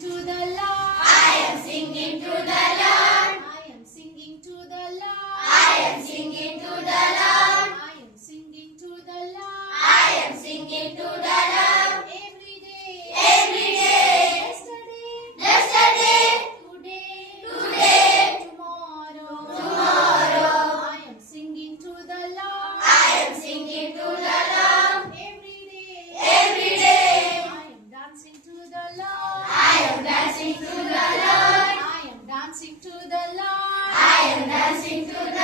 To the Lord. I am singing to the Lord. I am singing to the Lord. I am singing to the Lord. I am singing to the Lord. I am singing to the Lord. Every day. Every day. Yesterday. Yesterday. Today. Today. Tomorrow. Tomorrow. I am singing to the Lord. I am singing to the Lord. Every day. Every day. I am dancing to the Lord. I am dancing to the Lord. I am dancing to the Lord. I am dancing to the